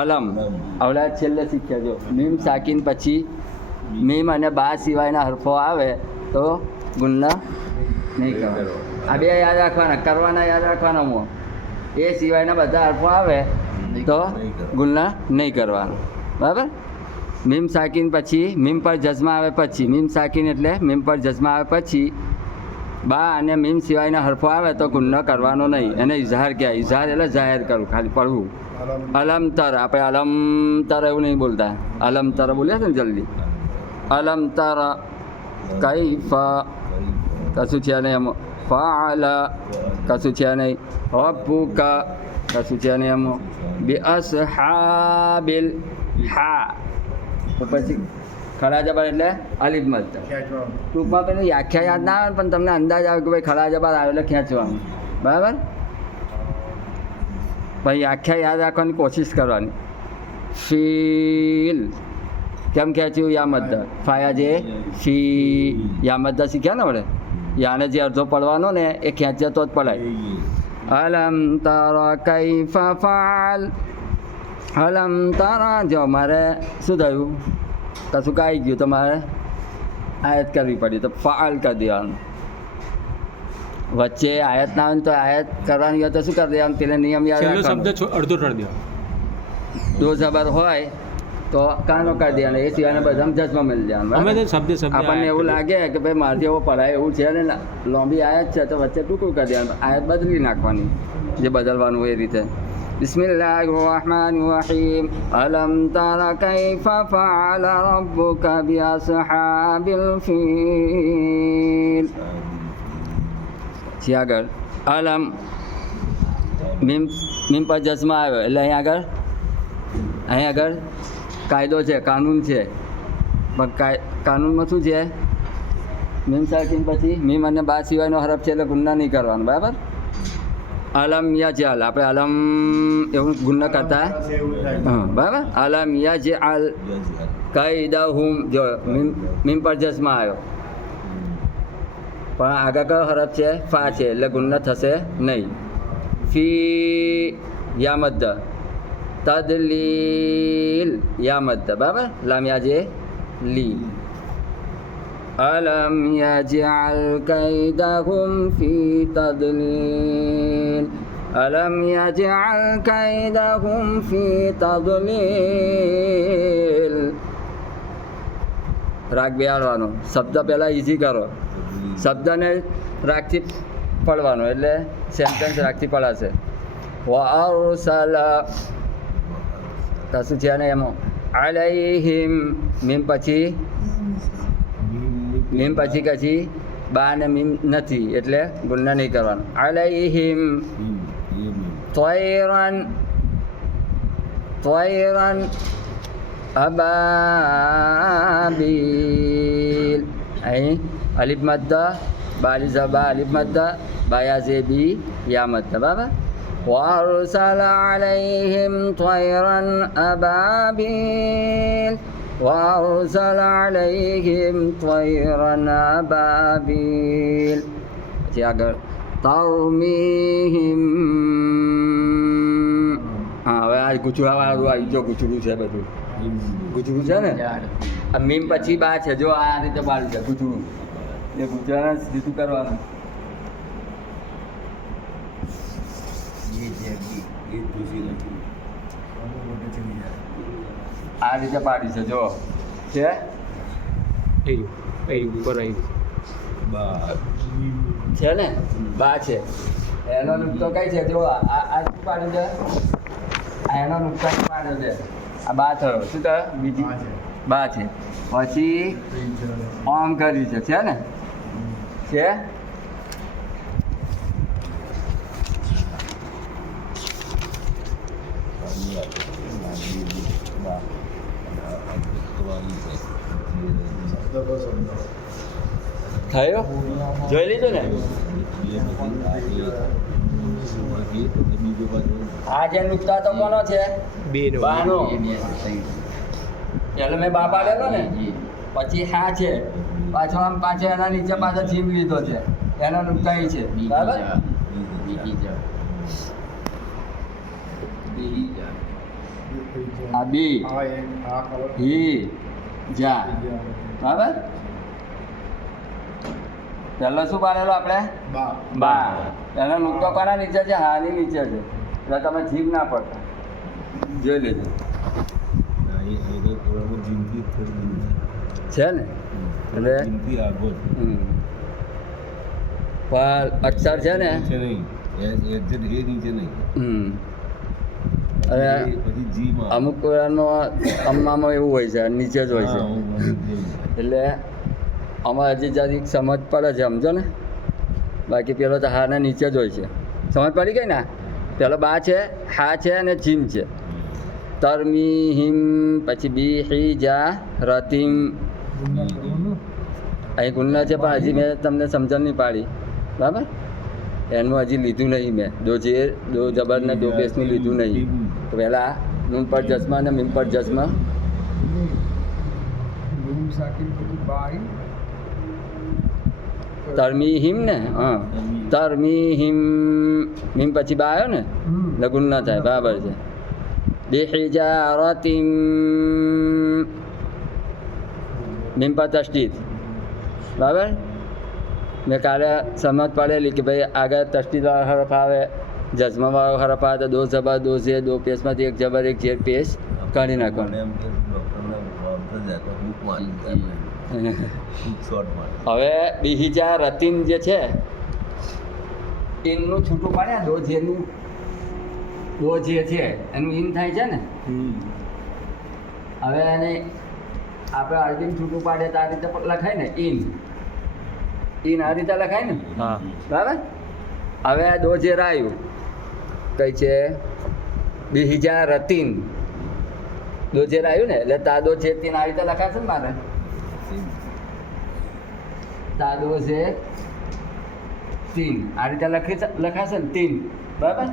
અલમ અવલા છેલ્લે શીખ્યા જો મીમ સાકીન પછી મીમ અને બા સિવાયના હરફો આવે તો ગુન્ના નહીં કરવાના. આ બે યાદ રાખવાના, કરવાના યાદ રાખવાના. મો એ સિવાયના બધા હરફો આવે તો ગુન્ના નહીં કરવાનું. બરાબર. મીમ સાકીન પછી મીમ પર જઝમા આવે પછી મીમ સાકીન એટલે મીમ પર જઝમા આવે પછી બા અને મીમ સિવાયના હરફો આવે તો ગુન્નો કરવાનો નહીં. એને ઇઝહાર કહેવાય. ઇઝહાર એટલે જાહેર કરવું, ખાલી પડવું. અલમ તર, આપણે અલમ તર એવું નહીં બોલતા. અલમ તર બોલીએ છે ને જલ્દી. અલમ તર કૈફા કશું છે નહીં. એમ ફાલ કશું છે નહીં. રબ્બુકા કશું છે નહીં. એમ બિ અસહાબિલ હા તો પછી ખડા જબર એટલે અલીફ મદ. ટૂંકમાં પેલી વ્યાખ્યા યાદ ના આવે પણ તમને અંદાજ આવે કે ભાઈ ખડા જબર આવે એટલે ખેંચવાનું. બરાબર. ભાઈ વ્યાખ્યા યાદ રાખવાની કોશિશ કરવાની. ફીલ કેમ ખેંચ્યું? યા મદ્દ ફાયા જે ફી યા મદ્દ શીખ્યા ને વડે યાને જે અડધો પડવાનો ને એ ખેંચે તો જ પડાય. અલમ તારા કૈફા ફાલ. અલમ તારા જો મારે શું થયું? કશું કાઈ ગયું તો મારે આયત કરવી પડી તો ફાલ કરી દેવાનું. વચ્ચે આયત ના આવે તો આયત કરવાની હોય તો શું કરી દેવાનું? તેને નિયમ યાદ રાખવાનો. અડધો કરી દેવાનો. દો જબર હોય તો કાનો કરી દેવાનો. એ સિવાયના બધા જજમાં મળી જવાનું. આપણને એવું લાગે કે ભાઈ મારથી એવો પડાય એવું છે ને લોંબી આયત છે તો વચ્ચે ટૂંકું કરી દેવાનું. આયત બદલી નાખવાની જે બદલવાનું હોય એ રીતે. બિસ્મિલ્લાહિર્રહમાનિર્રહીમ. અલમ તરા કૈફા ફઅલ રબ્બુકા બિઅસ્હાબિલ ફીલ. પછી આગળ અલમ મીમ મીમ પર જસ્મા આવ્યો એટલે અહીં આગળ કાયદો છે, કાનૂન છે. પણ કાનૂનમાં શું છે? મીમ સાકીન પછી મીમ અને બા સિવાયનો હરફ છે એટલે ગુન્ના નહીં કરવાનું. બરાબર. અલમ યજઅલ આપણે અલમ એવું ગુન્ના કરતા હા બરાબર. અલમ યજઅલ કૈદહુમ જો મીમ પર જસ્મા આવ્યો પણ આગળ કયો હરફ છે? ફા છે એટલે ગુન્ના થશે નહીં. ફી યા મદ્દ તદલીલ યા મદ્દ બરાબર. લામ યા જે લી. અલમ યજઅલ કૈદહુમ ફી તદલીલ. અલમ યજઅલ કૈદહુમ ફી તદલીલ. રાગ બેહાડવાનો. શબ્દ પહેલાં ઇઝી કરો. શબ્દને રાખથી પડવાનો એટલે સેન્ટેન્સ રાખથી પડાશે. વઅરસલા કશું છે ને એમાં અલૈહિમ મીમ પછી કછી બા ને મીમ નથી એટલે ગુન્ના નહીં કરવાનું. અલૈહિમ ત્વયરન અબાબીલ. અહીં અલિફ મદ્દ બાલી ઝબા અલિફ મદ્દ બાયા ઝેબી યા મદ્દ. બરાબર. وأرسل عليهم طيرا أبابيل. وأرسل عليهم طيرا أبابيل. પછી આગળ તરમીહિમ. હા હવે આ ગુચડાવાળું આવી જો ગુચડું છે બધું ગુચડું છે ને. આ મીમ પછી બા છે જો આ રીતે બાળું છે ગુચડું. એ ગુચડાને સીધું કરવાનું. આ રીતે પાડી છે જો છે છે ને બા છે એનો નુકતો કઈ છે જો આ શું પાડ્યું છે? એનો નુકતો પાડ્યો છે. આ બા થયો. શું થયો? બીજી બા છે. પછી ઓમ કરી છે ને છે. થયો? જોઈ લીધું ને? આ જે નુકતા તો કોનો છે? બાનો. એટલે મેં બા પાડેલો ને પછી હા છે પાછો આમ પાછો એના નીચે પાછો જીમ લીધો છે એનો નુકતા એ છે. બરાબર. આ બી હી જા બરાબર. પહેલો શું પાડેલો આપણે બા. એનો નુકતો કોના નીચે છે? હાની નીચે છે. એટલે તમે જીભ ના પડતા જોઈ લેજો છે ને. એટલે પણ અક્ષર છે ને અને અમુક કુરાનનો અમ્મામાં એવું હોય છે નીચે જ હોય છે. એટલે આમાં હજી જરીક સમજ પડે છે સમજો ને. બાકી પેલો તો હાના નીચે જ હોય છે. સમજ પડી ગઈ ને. પેલો બા છે, હા છે અને જીમ છે. તરમીહિમ પછી બી હી જા રતિમ. અહીં ગુન્ના છે પણ હજી મેં તમને સમજણ નહીં પાડી બરાબર. એનું હજી લીધું નહીં મેં. દો ઝેર દો જબર ને દો પેશનું લીધું નહીં. પહેલાં નૂન પર જસ્મા અને મીમ પર જસ્મા. તરમીહિમ ને હા તરમીહિમ મીમ પછી બા આવ્યો ને એટલે ગુન્ના થાય બરાબર છે. બિહિજારતિમ મીમ પર તસ્દીદ બરાબર. મેં કાલે સમજ પડેલી કે ભાઈ આગળ તસ્દીદવાળો હરફ આવે, જઝમાવાળો હરફ આવે તો દો જબર દો ઝેર દો પેશમાંથી એક જબર એક ઝેર પેશ કાઢી નાખવાનું. હવે બિહિજા રતિમ જે છે ઇનનું છૂટું પાડે દો ઝેરનું દો ઝેર છે એનું ઇન થાય છે ને. હવે એને આપણે અર્જુન છૂટું પાડે તો આ રીતે લખાય ને ઇન ઇન આ રીતે લખાય ને બરાબર. હવે દો ઝેર આવ્યું કઈ છે બિહિજા રતિન દો ઝેર આવ્યું ને એટલે તા દો ઝેર તીન આ રીતે લખાશે ને મારે. તાદો છે તીન આ રીતે લખાશે ને તીન બરાબર.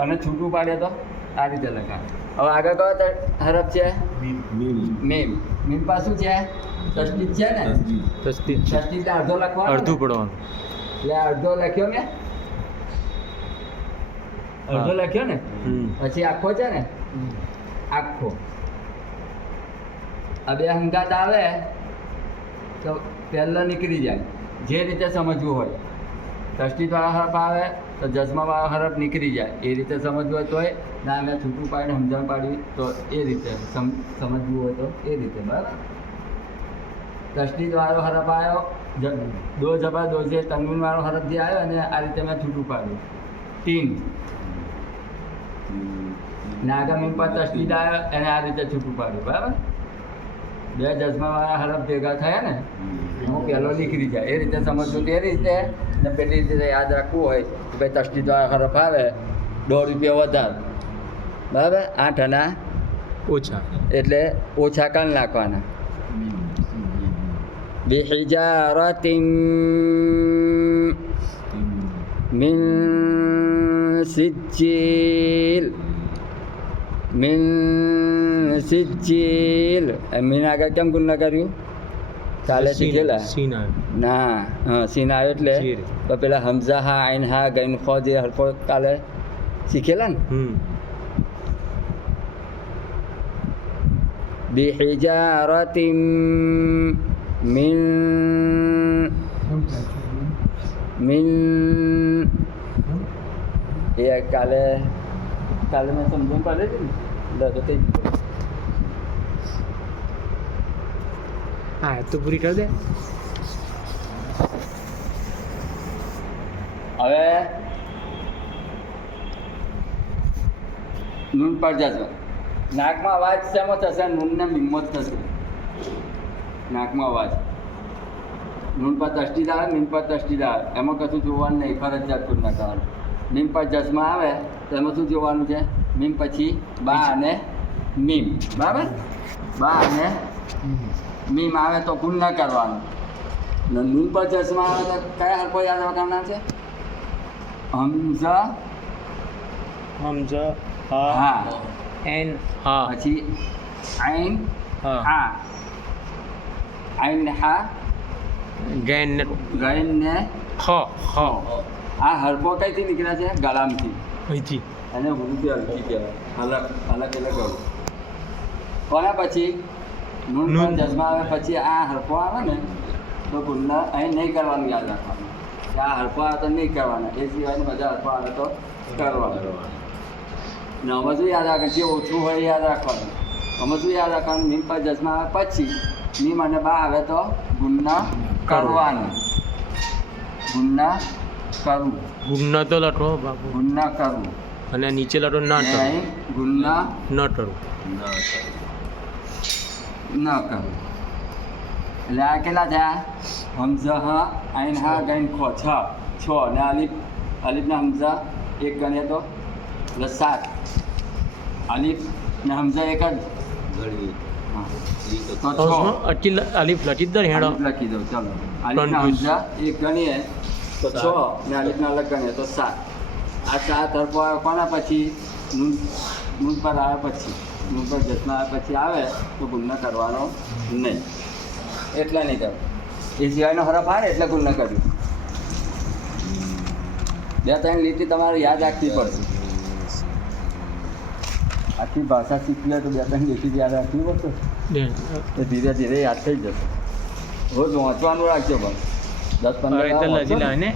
અને છૂટું પાડે તો આ રીતે લખાશે. હવે આગળ કયો હરફ છે? મીમ. મીમ પાછું છે તસ્દીદ છે ને. તસ્દીદ અડધો લખવાનો અડધું પડવાનું એટલે અડધો લખ્યો મેં અડધો લખ્યો ને પછી આખો છે ને આખો. આ બે હંગાત આવે તો પહેલાં નીકળી જાય જે રીતે સમજવું હોય. તસ્દીદવાળા હરફ આવે તો જઝમાવાળા હરફ નીકળી જાય એ રીતે સમજવું હોય તોય ના મેં છૂટું પાડીને સમજણ પાડવી તો એ રીતે સમજવું હોય તો એ રીતે બરાબર. તસ્દીદવાળો હરફ આવ્યો દો જબર દો જે તનવીનવાળો હરફ જે આવ્યો અને આ રીતે મેં છૂટું પાડ્યું તીન ને આગળ મીમ પર તસ્દીદ આવ્યો એને આ રીતે છૂટું પાડ્યું બરાબર. બે જઝમાવાળા હરફ ભેગા થયા ને હું પહેલો નીકળી જાય એ રીતે સમજવું તે રીતે ને પેલી રીતે યાદ રાખવું હોય કે ભાઈ તસ્દીદવાળા હરફ આવે ₹100 વધારે બરાબર 8 આના ઓછા એટલે ઓછા કાલ નાખવાના. બિહિજારતિમ મિન સિજ્જીલ મિન સિજ્જીલ. મીન આગળ કેમ ગુન્ના કર્યું? કાલે શીખેલા ના હા સીન આવ્યો એટલે તો પેલા હમઝા હા આઈન હા ગઈન ખો જે હરફો કાલે શીખેલા ને. બિહિજારતિમ મિન એ કાલે મેં સમજણ પડે છે ને હા તો પૂરી કરી દે. હવે નૂન પર જશે નાકમાં અવાજ શેમાં થશે? નૂનને મીમો જ થશે નાકમાં અવાજ. નૂન પર તસ્દીદ આવે મીમ પર તસ્દીદ આવે એમાં કશું જોવાનું નહીં ફરજિયાત કોઈ ના કરવાનું. મીમ પર જસમાં આવે તો એમાં શું જોવાનું છે? મીમ પછી બા અને મીમ બરાબર. બા અને મીમ આવે તો ગુણ ન કરવાનું. નૂન પર જસમાં આવે તો કયા હરફો યાદ રાખવાના છે? હમઝા હા એન હા પછી આઈન હા આઈન ને હા ગેન ને હ આ હરફો કઈથી નીકળ્યા છે? ગળામથી. અહીંથી અને હું હલકી કહેવાય હલક એટલે ગળું કોના પછી નૂન નૂન. પર જજમાં આવે પછી આ હરફો આવે ને તો ગુણના અહીં નહીં કરવાનું યાદ રાખવાનું કે આ હરફો આવે તો નહીં કરવાના એ સિવાયની બધા હરફો આવે તો કરવાનું ને આમાં શું યાદ રાખે જે ઓછું હોય એ યાદ રાખવાનું આમાં શું યાદ રાખવાનું મીમ પર જજમાં આવે પછી મીમ અને બા આવે તો ગુણના કરવાનું ગુણના કરવું ગુણના તો લટો બાપુ ગુણના કરવું અને નીચે લટો ના ને ટળું અહીં ગુણના ન ટળું ન કરવું એટલે આ કેટલા થયા હમઝા હા આઈન હા ગઈન ખો છ ને અલીફ ને હમઝા એક ગણીએ તો એટલે 7 અલીફ ને હમઝા એક જ હા. તો 6 અટકી અલીફ લટી જ દે હેડો અલીફ લખી દઉં ચલો અલીફ ને હમઝા એક ગણીએ તો 6 ને અલીફ ને અલગ ગણીએ તો 7 આ 7 હરફો આવે કોના પછી નૂન પર આવે પછી નૂન પર જસમાં આવે પછી આવે તો ગુણના કરવાનો નહીં એટલા નહીં કરો એ સિવાયનો હરફ આવે ને એટલે ગુણના કર્યું 2-3 લીટી તમારે યાદ રાખવી પડશે આખી ભાષા શીખી લે તો 2-3 લીટી યાદ રાખવી પડશે એ ધીરે ધીરે યાદ થઈ જશે રોજ વાંચવાનું રાખજો પણ 10-15 લજી લાવે ને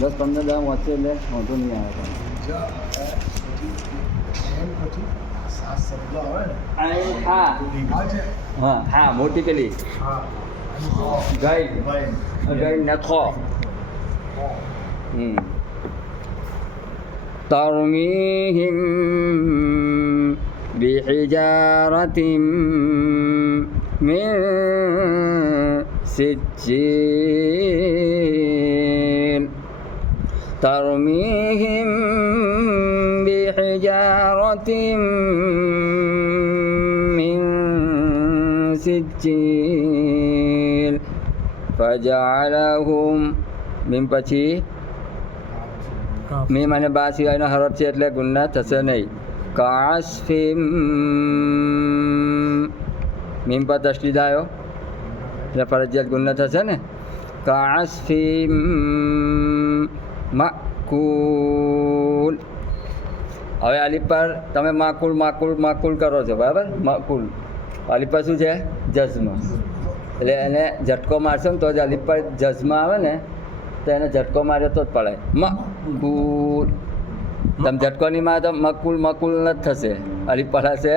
10-15 દામ વાંચે એટલે વાંધો નહીં આવે અહીં હા હા મોટી પેલી ગઈ નખો ترميهم بحجارة من سجيل ترميهم بحجارة من سجيل فجعلهم من પછી મીમ અને બા સિવાયનો હરફ છે એટલે ગુન્ના થશે નહીં કાશફિમ મીમ પર તસ્દીદ આવ્યો એટલે ફરજિયાત ગુન્ના થશે ને કાશફિમ માકુલ હવે અલીફ પર તમે માકુલ માકુલ માકુલ કરો છો બરાબર માકુલ અલીફ પર શું છે જઝમ એટલે એને ઝટકો મારશો ને તો જ અલીફ પર જઝમાં આવે ને તો એને ઝટકો માર્યો તો જ પડાય મકુલ તમે ઝટકો નહીં મારે તો મકુલ મકુલ જ થશે અલીફ પડાશે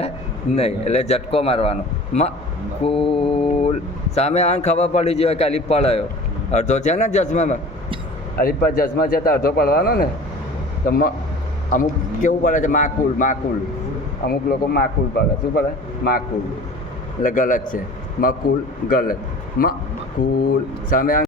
નહીં એટલે ઝટકો મારવાનો મકુલ સામે આને ખબર પડી જોઈએ કે અલીફ પડાયો અડધો છે ને જઝમામાં અલીફ પર જઝમા છે તો અડધો પડવાનો ને તો અમુક કેવું પડે છે માકુલ માકુલ અમુક લોકો માકુલ પડે શું પડે માકુલ એટલે ગલત છે મકુલ ગલત મકુલ સામે